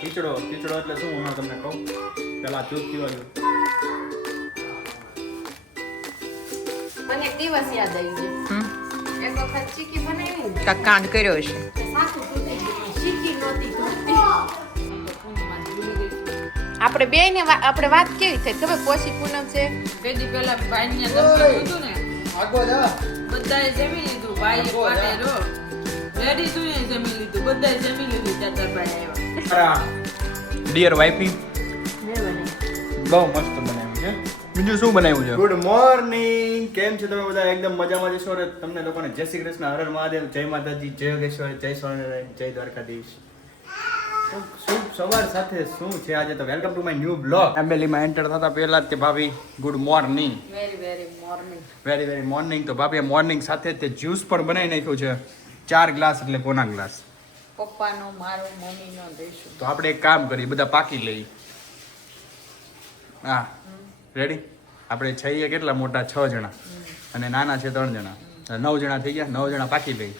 ખીચડો એટલે શું હું તમને કહું પેલા જૂસ પીવા દઉં. મને એક દિવસ યાદ આવી ગયો. એક વખત ચીકી બનાવી ને કાંક કાંડ કર્યો છે. સાચું તૂટી ગયું. ચીકી નહોતી તૂટતી. આપણે બે ને આપણે વાત કેવી થઈ ખબર? પોષી પૂનમ છે કેદી પેલા ભાઈને જમવાનું હતું ને આગો જા. બધાએ જમી લીધું. ભાઈ પાટે રો રેડી તું જમી લીધું. બધાએ જમી લીધું. ચાચા ભાઈ આવ્યા. ડિયર વાઈફી બહુ મસ્ત બનાવ્યું છે. બીજું શું બનાવ્યું છે? Good morning. કેમ છો તમે બધા? એકદમ મજામાં જશો ને? તમને લોકોને જય શ્રી કૃષ્ણ, હર હર મહાદેવ, જય માતાજી, જય યોગેશ્વર, જય સ્વામિનારાયણ, જય દ્વારકાધીશ. શુભ સવાર સાથે શું છે આજે? તો welcome to my new blog. ફેમિલીમાં એન્ટર થતા પહેલા જ તે ભાભી good morning. Very morning. Very morning. તો ભાભીએ મોર્નિંગ સાથે તે જ્યુસ પણ બનાવી નાખ્યું છે 4 ગ્લાસ એટલે પોના ગ્લાસ. પપ્પાનો મારો મમ્મીનો દઈશું. તો આપણે એક કામ કરીએ, બધા પાકી લઈએ. હા રેડી. આપણે છીએ કેટલા મોટા? 6 જણા અને નાના છે 3 જણા. 9 જણા થઈ ગયા. 9 જણા પાકી લઈ.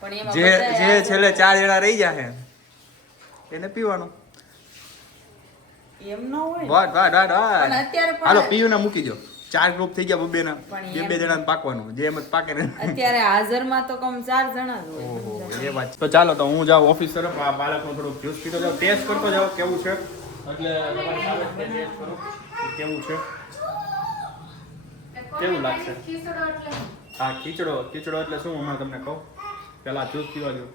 પણ એમાં જે છેલ્લે 4 જણા રહી જાય એને પીવાનું. એમ ન હોય. વાટ પણ અત્યારે પણ હાલો પીયું ના મૂકી દો. 4 ગ્રુપ થઈ ગયા. બે પણ જણા પાકવાનું. જે એમ જ પાકે ને. અત્યારે હાજરમાં તો કમ 4 જણા જ હોય. ઓહો એ વાત. તો ચાલો તો હું જાઉં ઓફિસ તરફ. આ બાળકનું થોડુંક જ્યુસ પીતો જાઉં, ટેસ્ટ કરતો જાઉં કેવું છે. એટલે તમારી સામે ટેસ્ટ કરું કેવું છે, કેવું લાગશે. ખીચડો એટલે હા ખીચડો એટલે શું હું તમને કહું પેલા જ્યુસ પીવા દઉં.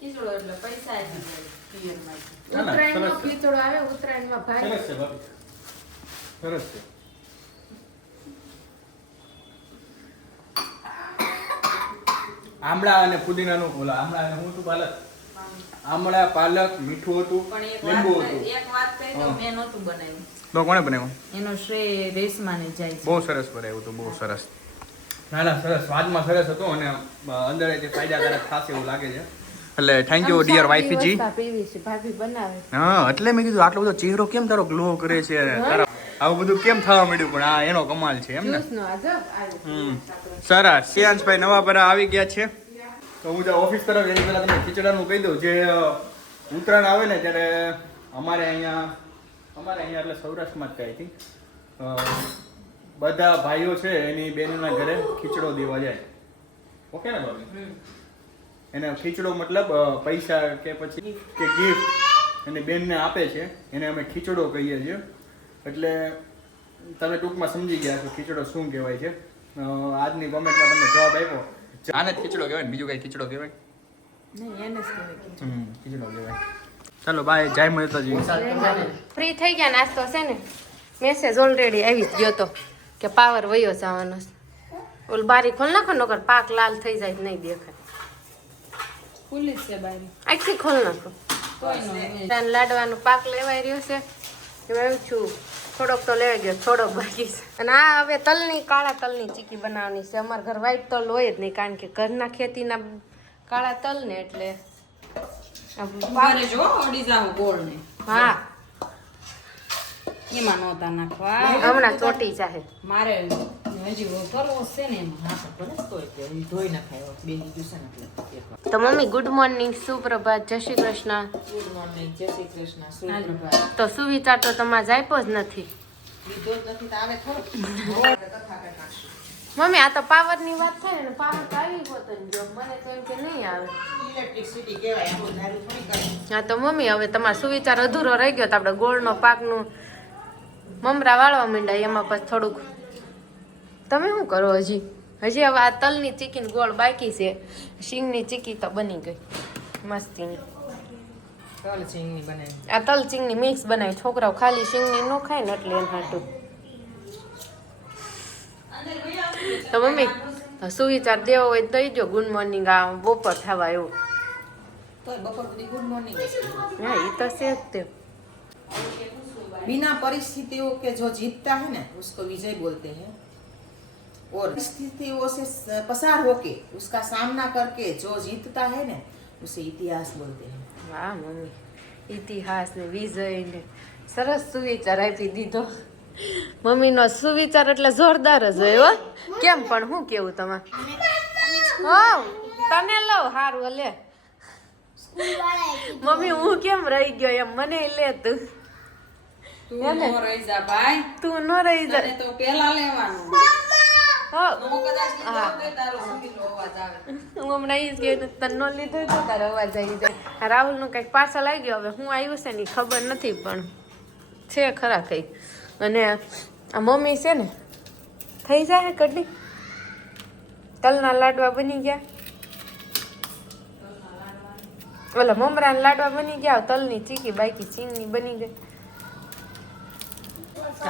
ખીચડો એટલે પૈસા આપી દે પિયરમાં. ના, ના, ઉત્તરાયણનો સરસ છે. ખીચડો આવે. ઉત્તરાયણમાં ભાઈ સરસ છે ભાભી, સરસ છે. આમળા અને પુદીનાનું ઓલા આમળા અને હું હતું પાલક. આમળા પાલક મીઠું હતું, પણ લીંબુ હતું. એક વાત કહી દઉં, મેં નહોતું બનાવ્યું. તો કોણે બનાવ્યું? એનો શ્રેય રેશમાને જાય છે. બહુ સરસ બનાવ્યું હતું, બહુ સરસ. ના ના સરસ, સ્વાદમાં સરસ હતું અને અંદર જે ફાયદાકારક થશે એવું લાગે છે. એટલે થેન્ક યુ ડિયર વાઈફીજી. પીવી છે ભાભી બનાવે. હા એટલે મેં કીધું આટલો બધો ચહેરો કેમ તારો ગ્લો કરે છે, આવું બધું કેમ થવા માંડ્યું? પણ આ એનો કમાલ છે એમ ને. જ્યુસનો આજબ આવે. સરસ. શ્રેયાંશભાઈ નવા પરા આવી ગયા છે. તો હું જો ઓફિસ તરફ એની પહેલા તમને ખીચડાનું કહી દઉં. જે ઉત્તરાયણ આવે ને ત્યારે અમારે અહીંયા એટલે સૌરાષ્ટ્રમાં જ કહી હતી, બધા ભાઈઓ છે એની બહેનોના ઘરે ખીચડો દેવા જાય. ઓકે ને ભાભી? એને ખીચડો મતલબ પૈસા કે પછી કે ગિફ્ટ એની બેનને આપે છે, એને અમે ખીચડો કહીએ છીએ. એટલે તમે ટૂંકમાં સમજી ગયા છો ખીચડો શું કહેવાય છે. આજની કોમેન્ટમાં તમને જવાબ આપ્યો. આને જ ખીચડો કહેવાય ને, બીજું કઈ ખીચડો કહેવાય? નહીં, એને જ કહેવાય. ખીચડો કહેવાય. ચાલો બાય, જય માતાજી. ફ્રી થઈ ગયા. નાસ્તો છે ને મેસેજ ઓલરેડી આવી જ ગયો તો કે પાવર વયો જવાનો છે. ઓલ બારી ખોલ નાખો નકર પાક લાલ થઈ જાય તો નહીં દેખાય. પોલીસ છે બારી. આખી ખોલ નાખો. કોઈ નહીં. તાન લાડવાનો પાક લેવાઈ રહ્યો છે. એમાં એવું છું થોડોક તો લેવાઈ ગયો, થોડોક બાકી છે. અને આ હવે કાળા તલની ચીકી બનાવવાની છે. અમારા ઘર વ્હાઈટ તલ હોય જ નહીં, કારણ કે ઘરના ખેતીના કાળા તલ ને એટલે મારે જો ઓડી જાવ ગોળ ને. હા એમાં નહોતા નાખવા. હમણાં ચોટી જાહે. મારે હજી કરવો છે ને એમાં નાખો પડે તો કે હજી ધોઈ નાખાય બે લીધું છે ને એટલે. તો મમ્મી ગુડ મોર્નિંગ, સુપ્રભાત, જય શ્રી કૃષ્ણ. ગુડ મોર્નિંગ, જય શ્રી કૃષ્ણ, સુપ્રભાત. તો સુવિચાર તો તમારે આપ્યો જ નથી લીધો જ નથી તો આવે થોડું. મમ્મી. આ તો પાવરની વાત થાય ને, પાવર તો આવી હોત ને જો મને તો એમ કે નહીં આવે. ઇલેક્ટ્રિસિટી કહેવાય, આપણું ધારું થોડી કરે. હા તો મમ્મી હવે તમારો સુવિચાર અધૂરો રહી ગયો. તો આપણે ગોળનો પાકનું મમરા વાળવા માંડ્યા. એમાં પછી થોડુંક તમે શું કરો? હજી હવે આ તલની ચીકી ગોળ બાકી છે. શીંગની ચીકી તો બની ગઈ મસ્તીની. તલ ચીંગની બનાવી. આ તલ ચીંગની મિક્સ બનાવી. છોકરાઓ ખાલી શીંગની ન ખાય ને એટલે એમ હાટું. તો મમ્મી સુવિચાર દેવો હોય તો દઈ દો. Good morning. આ બપોર થવા એવું. તો બપોર સુધી ગુડ મોર્નિંગ. હા એ તો છે જ તે. बिना परिस्थितियों के जो जीतता है ना उसको विजय बोलते हैं, और परिस्थितियों से पसार होके उसका सामना करके जो जीतता है ना उसे इतिहास बोलते हैं. વાહ મમ્મી, ઇતિહાસ ને વિજય ને સરસ સુવિચાર આપી દીધો. મમ્મીનો સુવિચાર એટલે જોરદાર જ હોય હો. કેમ પણ શું કેવું તમારે? હો તને લવ હારું લે. મમ્મી હું કેમ રહી ગયો એમ મને લે તું તું નો રહી જા ભાઈ, તું ન રહી જા તને તો પેલા લેવાનું. હો નો કદાચ લીધો હોય તો તારો સુગીનો અવાજ આવે. હું હમણાં ઈ જ કે તને ન લીધો તો તારો અવાજ આવી જાય. રાહુલનું કંઈક પાર્સલ આવી ગયો, હવે હું આવ્યું છે ને ઈ ખબર નથી પણ છે ખરા કંઈક. અને આ મમ્મી છે ને થઈ જાય કઢી તલના લાડવા બની ગયા, ઓલા મમરાના લાડવા બની ગયા, તલની ચીકી બાકી ચીંગની બની ગઈ.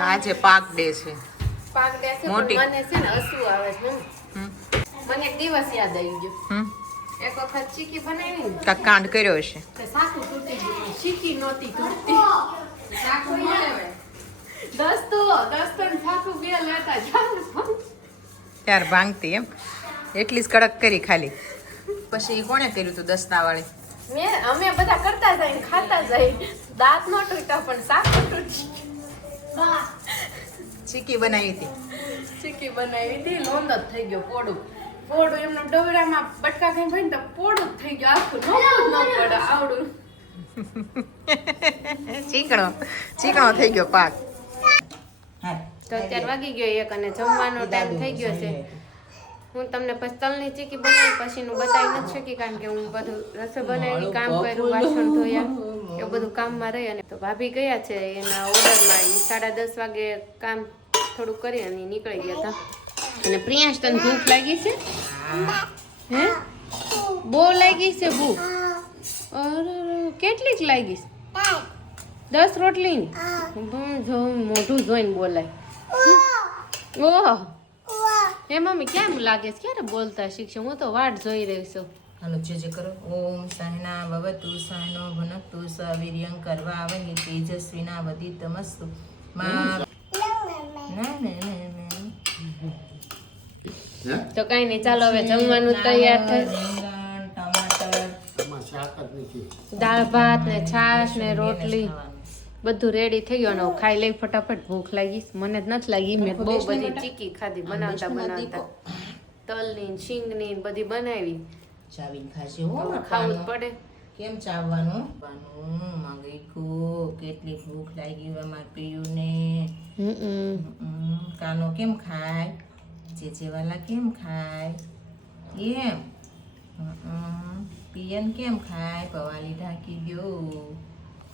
આજે પાક ડે છે. પાક દે છે મોટી. પણ મને છે ને હસવું આવે છે મને એક દિવસ યાદ આવી ગયો. એક વખત ચીકી બનાવી ને કાક કાંડ કર્યો હશે. તે સાકું તૂટી ગયું પણ ચીકી નહોતી તૂટતી. સાકું ન લેવાય. દસ્તો ને સાકું બે લેતા જાવ. ત્યાર ભાંગતી એમ એટલી જ કડક કરી ખાલી. પછી કોણે કર્યું તું દસ્તા વાળી? અમે બધા કરતા જાય ને ખાતા જાય. દાંત નો તૂટ્યા પણ સાકું તૂટી. ચીકી બનાવી હતી. ચીકી બનાવી હતી, લોંદ જ થઈ ગયો પોડું એમનું ડબડામાં બટકા ખાઈ ભાઈ ને તો પોડું જ થઈ ગયું આખું. ન પડે આવડું. ચીકણો થઈ ગયો પાક. તો અત્યારે વાગી ગયો 1 અને જમવાનો ટાઈમ થઈ ગયો છે. હું તમને પછી તલની ચીકી બનાવી પછીનું બતાવી નથી શકી કારણ કે હું બધું રસોઈ બનાવી, કામ કર્યું, વાસણ ધોયા, એવું બધું કામમાં રહી. અને તો ભાભી ગયા છે એના ઓર્ડરમાં. એ 10:30 વાગે કામ થોડું કરી અને નીકળી ગયા હતા. અને પ્રિયાંશ તને ભૂખ લાગી છે? હે બહુ લાગી છે ભૂખ? અરે કેટલીક લાગી છે? 10 રોટલીની? જો મોઢું જોઈને બોલાય. ઓહ હે મમ્મી કેમ લાગે છે? ક્યારે બોલતા શીખશે? હું તો વાટ જોઈ રહી છું. હાલો જે કરો. ઓમ સહના ભવતુ સહનો ભુનક્તુ સવીર્યં કરવા વહી તેજસ્વીના વદિતમસ્તુ મા. તો કઈ નહીં, ચાલો હવે જમવાનું તૈયાર થાય. ટમાટર દાળ ભાત ને છાશ ને રોટલી બધું રેડી થઈ ગયું. અને હું ખાઈ લઈ ફટાફટ. ભૂખ લાગી મને જ નથી લાગી. મેં બહુ બધી ચીકી ખાધી બનાવતા તલની શીંગની બધી બનાવી. ચાવીને ખાશે હો. ખાવું જ પડે. કેમ ચાવવાનું? મગીકુ કેટલી ભૂખ લાગી હોય માર પિયુને. કાનો કેમ ખાય? જેવાલા કેમ ખાય? એમ પિયન કેમ ખાય? પવાલી ઢાંકી ગયો.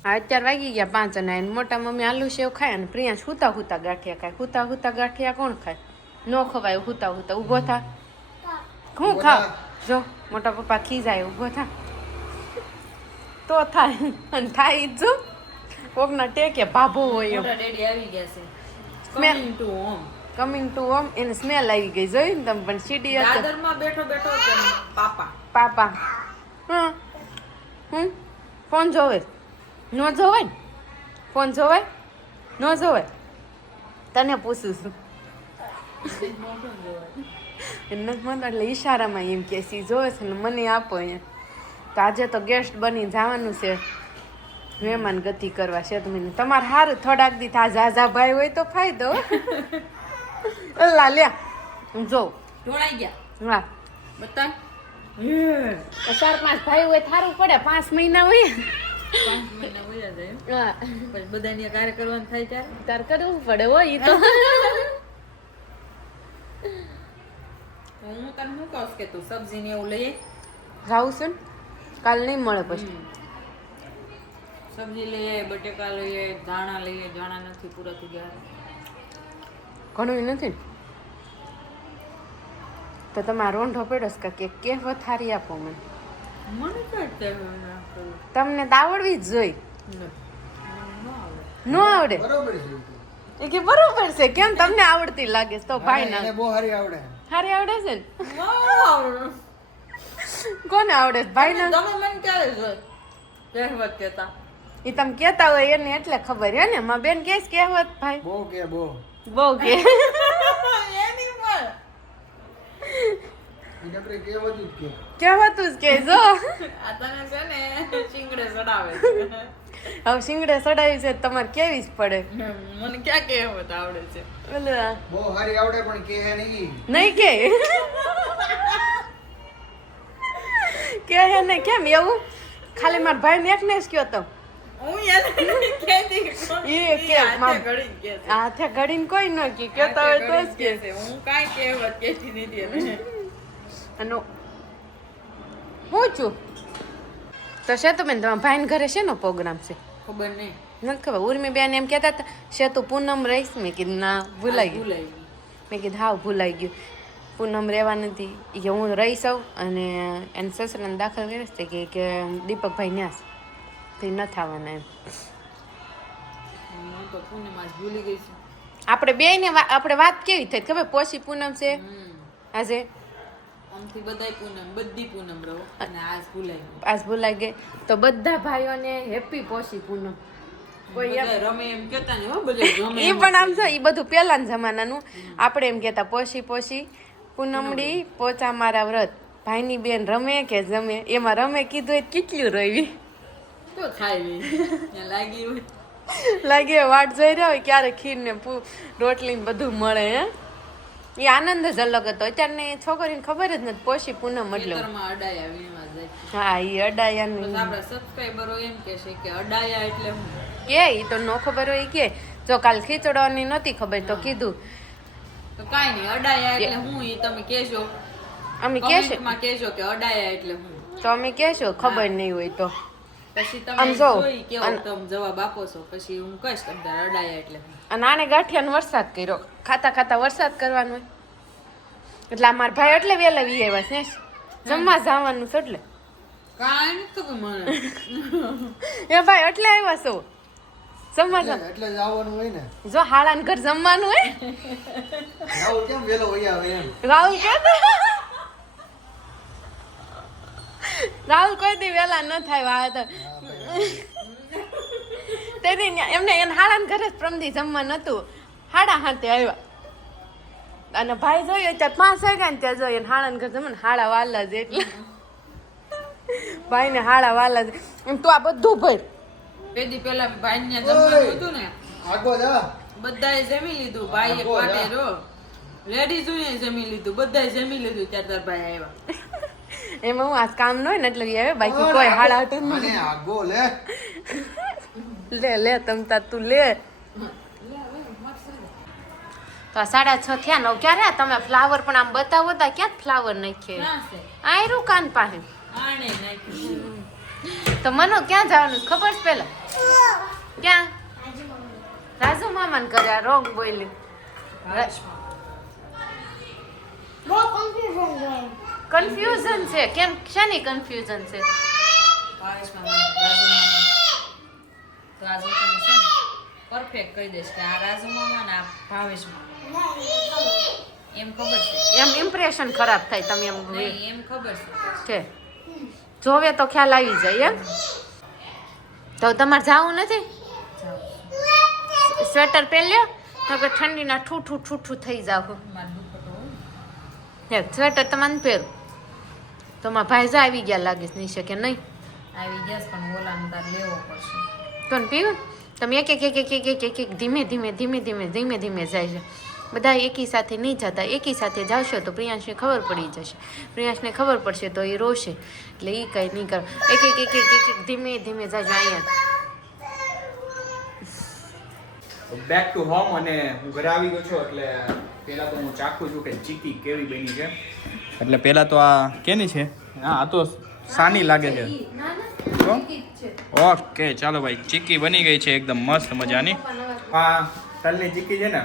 અત્યારે વાગી ગયા 5 અને મોટા મમ્મી આલુ સેવ ખાય અને પ્રિયાંશ હુતા ગાંઠિયા ખાય. હુતા ગાંઠિયા કોણ ખાય? નો ખવાય. હુતા ઊભો થા. હું ખાવ જો મોટા પપ્પા ખીજાય. ઊભો થા તો થાય અને થાય જ જો. કોકના ટેકે ભાભો હોય એમ. ડેડી આવી ગયા છે. કમિંગ ટુ હોમ એને સ્મેલ આવી ગઈ. જોયું ને તમે? પણ સીડી હતો દાદરમાં બેઠો પાપા. ફોન જોવે? ન જોવાય ને? ફોન જોવાય? ન જોવાય? તને પૂછું છું. એને નથી મળતો એટલે ઈશારામાં એમ કે સી જોવે છે ને મને આપો અહીંયા. તો આજે તો ગેસ્ટ બની જવાનું છે, મહેમાન ગતિ કરવા છે. તમારે સારું થોડાક દી આ ઝાઝા ભાઈ હોય તો ફાયદો. અલ્લા લે જો ઢોળાઈ ગયા. હા બતા 4-5 ભાઈ હોય થારું પડે. 5 મહિના હોય. 5 મહિના વયા જાય. હા પછી બધાની કાર્ય કરવાનું થાય ત્યારે તાર કરવું પડે હોય ઈ તો. હું તને શું કહું કે તું સબ્જી ને એવું લઈએ. જાઉં છું ને કાલ નહીં મળે પછી. સબ્જી લઈએ, બટેકા લઈએ, ધાણા લઈએ. ધાણા નથી પૂરા થઈ ગયા. ઘણું નથી ને તો તમારો રોંઢો પડ્યો કે કહેવત હારી આપો મને. મને કઈ તમને તો આવડવી જ જોઈ. ન આવડે એ કે બરોબર છે. કેમ તમને આવડતી લાગે છે? તો ભાઈ ના બહુ સારી આવડે. હારી આવડે છે ને? કોને આવડે છે? ભાઈ ના. તમે મને ક્યારે જોઈ કહેવત કહેતા? એ તમે કેતા હોય એને એટલે ખબર હે ને. માં બેન કેસ કહેવત ભાઈ બહુ કે બહુ કે એની પણ નકરી કહેવત જ કે. કહેવતું જ કે જો આ તને છે ને ચીંગડે ચડાવે છે. હવે શિંગડે સડાવી છે તમારે કેવી જ પડે. મને ક્યાં કહેવત આવડે છે? ઓલા બહુ સારી આવડે પણ કે નહીં. નહીં કે હે ને કેમ એવું ખાલી મારા ભાઈ ને એકને જ કયો તો હું યાર કેતી એ કે હાથે ઘડીને કોઈ ન કે કેતા હોય તો જ કે હું કાઈ કહેવત કેતી નથી એને અને હું છું તો છે તો બેન તમારા ભાઈને ઘરે છે નો પ્રોગ્રામ છે ખબર નહીં નથી ખબર ઉર્મી બેન એમ કહેતા હતા છે તું પૂનમ રહીશ મેં કીધું ના ભૂલાઈ ગયું ભૂલાઈ ગઈ મેં કીધું હાવ ભૂલાઈ ગયું પૂનમ રહેવા નથી એ કે હું રહી સૌ અને એને સસરાને દાખલ કરીશ તે કે દીપકભાઈ ન્યાસ તો ન થવાના એમ હું તો પૂનમ આજ ભૂલી ગઈ છું આપણે બેયને આપણે વાત કેવી થઈ ખબર પોષી પૂનમ છે આજે આમથી બધાય પૂનમ બધી પૂનમ રહો અને આજ ભૂલાઈ ગઈ આજ ભૂલાઈ ગઈ તો બધા ભાઈઓને હેપી પોષી પૂનમ કોઈ બધાય રમે એમ કહેતા ને હો બધા રમે એ પણ આમ છે એ બધું પહેલાના જમાનાનું આપણે એમ કહેતા પોષી પોષી પૂનમડી પોચા મારા વ્રત ભાઈની બેન રમે કે જમે એમાં રમે કીધું એ કેટલું રોવી તો ખાઈ લે ત્યાં લાગી હોય લાગે વાટ જોઈ રહ્યા હોય ક્યારે ખીર ને રોટલી ને બધું મળે હે એ આનંદ જ અલગ હતો અત્યારની છોકરીને ખબર જ નથી પોષી પૂનમ એટલે ખેતરમાં અડાયા વીણવા જાય હા એ અડાયા બસ આપણા સબસ્ક્રાઇબરો એમ કહેશે કે અડાયા એટલે હું કે એ તો નો ખબર હોય કે જો કાલ ખીચડવાની નહોતી ખબર તો કીધું તો કાઈ નહીં અડાયા એટલે હું ઈ તમે કહેજો અમે કહેશે કમેન્ટમાં કહેજો કે અડાયા એટલે હું તો અમે કહેશો ખબર નહીં હોય તો પછી આમ તમે જો, જોઈ કેવો તમે જવાબ આપો છો પછી હું કહીશ તમને અડાયા એટલે હું અને આને ગાંઠિયાનો વરસાદ કર્યો ખાતા ખાતા વરસાદ કરવાનો હોય એટલે આ મારા ભાઈ એટલે વહેલા વી આવ્યા છે જમવા જવાનું છે એટલે કાઈ નથી તો મને એ ભાઈ એટલે આવ્યા છો જમવા એટલે જ આવવાનું હોય ને જો હાળાને ઘર જમવાનું હોય રાહુલ કેમ વેલો હોય આવે એમ રાહુલ કે રાહુલ કોઈ દી વહેલા ન થાય આ તો તેથી એમને એને હાળાને ઘરે જ પ્રમદી જમવા નતું હાડા હાથે આવ્યા અને ભાઈ જોયો ત્યાં 5 વાગ્યા ને ત્યાં જોઈએ હાળાને ઘર જમવા હાડા વાલા જ એટલે ભાઈ ને હાડા વાલા જ તું આ બધું ભર પેદી પેલા ભાઈને જમવાનું હતું ને આગો જા બધાએ જમી લીધું ભાઈ એક વાટે રો લેડીઝોએ જમી લીધું બધાએ જમી લીધું ત્યારે તાર ભાઈ આવ્યા એમાં હું આજ કામ ન હોય ને એટલે ઈ આવે બાકી કોઈ હાડા હતું જ મને આગો લે નહીં લે તમતા તું લે તો 6:30 થયા ને ક્યારે તમે ફ્લાવર પણ આમ બતાવો તા ક્યાં ફ્લાવર નાખીએ ક્યાં છે આયરું કાન પાસે આણે નાખ્યું તો મનો ક્યાં જવાનું છે ખબર છે પેલા ક્યાં રાજુ મામાને કર્યા રોંગ બોલી કન્ફ્યુઝન છે કેમ શાની કન્ફ્યુઝન છે તો આજે તમે છે ને પરફેક્ટ કહી દઈશ કે આ રાજુ મામા ને આ ભાવેશ મામા એમ ખબર છે એમ ઇમ્પ્રેશન ખરાબ થાય તમે એમ નહીં એમ ખબર છે છે જોવે તો ખ્યાલ આવી જાય એમ તો તમારે જવું નથી સ્વેટર પહેર્યો નકર ઠંડીના ઠૂઠું ઠૂઠું થઈ જાવ મારું દુપટ્ટો હોય હે સ્વેટર તમારે પહેરો તો મારા ભાઈ જા આવી ગયા લાગે છે નહીં કે નહીં આવી ગેસ પણ ઓલાનો તાર લેવો પડશે કોણ પીવું તમે એક એક એક એક એક એક એક ધીમે ધીમે ધીમે ધીમે ધીમે ધીમે જાય છે બધા એકી સાથે નહીં જતા એકી સાથે જાવશો તો પ્રિયાંશને ખબર પડી જશે પ્રિયાંશને ખબર પડશે તો એ રોશે એટલે એ કંઈ નહીં કરો એક એક એક એક એક એક ધીમે ધીમે જાજો અહીંયા બેક ટુ હોમ અને હું ઘરે આવી ગયો છું એટલે પહેલા તો હું ચાખું છું કે ચીકી કેવી બની છે એટલે પહેલા તો આ કેની છે હા આ તો સાની લાગે છે તો ઓકે ચાલો ભાઈ ચીકી બની ગઈ છે એકદમ મસ્ત મજાની આ તલની ચીકી છે ને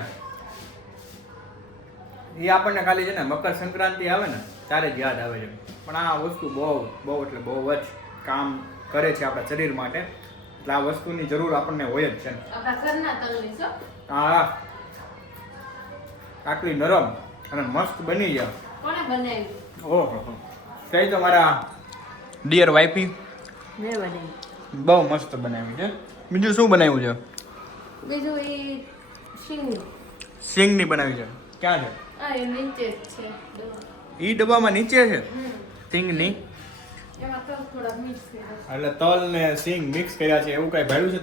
એ આપણને ખાલી છે ને મકર સંક્રાંતિ આવે ને ત્યારે જ યાદ આવે છે પણ આ વસ્તુ બહુ એટલે બહુ જ કામ કરે છે આપણા શરીર માટે એટલે આ વસ્તુની જરૂર આપણને હોય જ છે હા આટલી નરમ અને મસ્ત બની જાય કોણે બનાવ્યું ઓહો કઈ તો મારા ડિયર વાઈફી મેં બનાવ્યું બહુ મસ્ત બનાવ્યું છે બીજું શું બનાવ્યું છે બીજું એ શીંગ સિંગની બનાવી છે ક્યાં છે આ એ નીચે જ છે ઈ ડબ્બામાં નીચે છે સિંગની એમાં તો થોડા મિક્સ કર્યા એટલે તલ ને સિંગ મિક્સ કર્યા છે એવું કઈ ભાડ્યું છે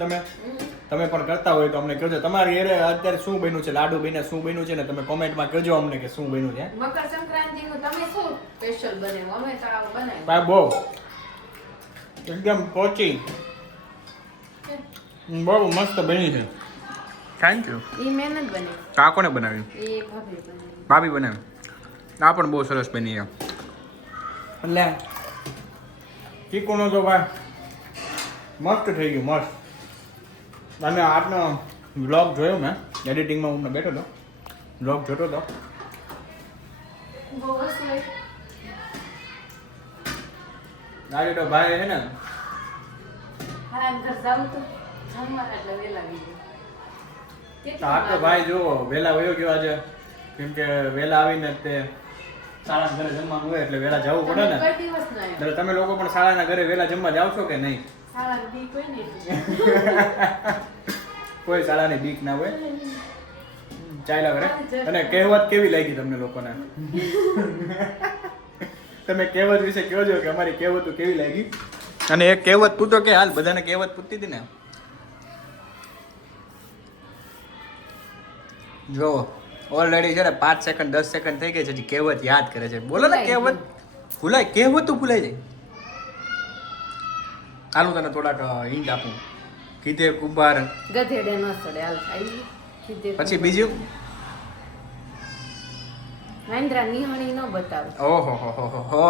તમે પણ કરતા હોય તો અમને કહેજો તમારી એરે અત્યારે શું બન્યું છે લાડુ બન્યા શું બન્યું છે ને તમે કોમેન્ટમાં કહેજો અમને કે શું બન્યું છે મકર સંક્રાંતિનું તમે શું સ્પેશિયલ બનાવ્યું અમે તો આવું બનાવ્યું ભાઈ બહુ એકદમ પોચી બહુ મસ્ત બની છે. Thank you. ઈ મેં નથી બની, આ કોને બનાવ્યું? એ ભાભી બની. ભાભી બનાવ્યું. આ પણ બહુ સરસ બની છે. એટલે ચીકુનો તો ભાઈ મસ્ત થઈ ગયું, મસ્ત. અને આજનો વ્લોગ જોયો મેં, એડિટિંગમાં હું બેઠો હતો, વ્લોગ જોતો હતો. બહુ મસ્ત હોય. આજે તો ભાઈ છે ને હા, એમ ઘર જાવું તો જમવા એટલે વહેલા આવી ગયું. આ તો ભાઈ જુઓ વહેલા વયો ગયો આજે, કેમ કે વહેલા આવીને તે શાળાના ઘરે જમવાનું હોય એટલે વહેલા જવું પડે ને. કઈ દિવસ ના આવ્યો. એટલે તમે લોકો પણ શાળાના ઘરે વહેલા જમવા જાવ છો કે નહીં? શાળા બી કોઈ નહીં. કોઈ શાળાની બીક ના હોય. ચાલ્યા કરે. અને કહેવત કેવી લાગી તમને લોકોને? તમે કહેવત વિશે કહેજો કે અમારી કહેવતો કેવી લાગી. અને એક કહેવત પૂછો કે હાલ બધાને કહેવત પૂછતી હતી ને. જો ઓલરેડી છે ને 5 સેકન્ડ 10 સેકન્ડ થઈ ગઈ છે, હજી કહેવત યાદ કરે છે. બોલો ને કહેવત ભૂલાય, કહેવત તો ભૂલાઈ જાય. હાલું તને થોડાક હિંટ આપું. કીધે કુંભાર, ગધેડે ન સડે. હાલ આવી કીધે પછી બીજું મહેન્દ્રા નિહાણી ન બતાવે. ઓહો હો હો હો.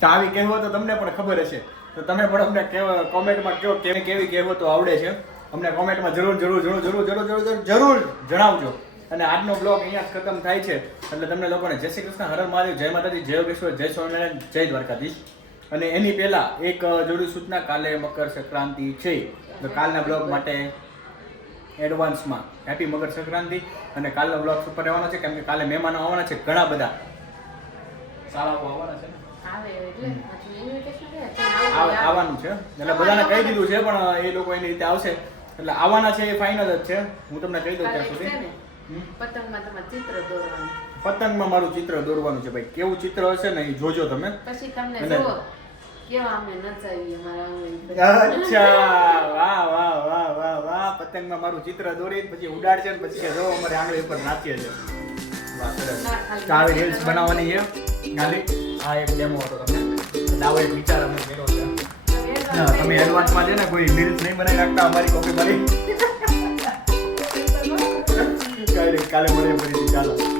તો આવી કહેવતો તમને પણ ખબર હશે તો તમે પણ અમને કોમેન્ટમાં કહો કેવી કેવી કહેવતો આવડે છે. અમને કોમેન્ટમાં જરૂર જરૂર જરૂર જરૂર જરૂર જરૂર જરૂર જરૂર જણાવજો. અને આજનો બ્લોગ અહીંયા જ ખતમ થાય છે. એટલે તમને લોકોને જય શ્રી કૃષ્ણ, હર હર મહાદેવ, જય માતાજી, જય યોગેશ્વર, જય સ્વામિનારાયણ, જય દ્વારકાધીશ. અને એની પહેલા એક જોડી સૂચના, કાલે મકર સંક્રાંતિ છે તો કાલના બ્લોગ માટે એડવાન્સમાં હેપી મકર સંક્રાંતિ. અને કાલનો બ્લોગ સુપર રહેવાનો છે કેમ કે કાલે મહેમાનો આવવાના છે ઘણા બધા. શાળાઓ આવવાના છે ને, આવે એટલે પાછું invitation રહે. આવવાનું છે એટલે બધાને કહી દીધું છે પણ એ લોકો એની રીતે આવશે એટલે આવવાના છે એ ફાઇનલ જ છે. હું તમને કહી દઉં ત્યાં સુધી. પતંગમાં તમારે ચિત્ર દોરવાનું, પતંગમાં મારું ચિત્ર દોરવાનું છે ભાઈ. કેવું ચિત્ર હશે ને એ જોજો તમે. પછી તમને અને- જુઓ કેવા અમે નચાવીએ મારા અચ્છા, વાહ વાહ વાહ વાહ વાહ. પતંગમાં મારું ચિત્ર દોરી પછી ઉડાડશે ને પછી કે જો અમારે આંગળી ઉપર નાચીએ છે. વાહ, સરસ. તો આવી રીલ્સ બનાવવાની છે ખાલી. આ એક ડેમો હતો તમને. એટલે આવો એક વિચાર અમે કર્યો છે. ના, તમે એડવાન્સમાં છે ને કોઈ રીલ્સ નહીં બનાવી નાખતા અમારી કોપી મારી. કાલે મળીએ ફરીથી, ચાલો.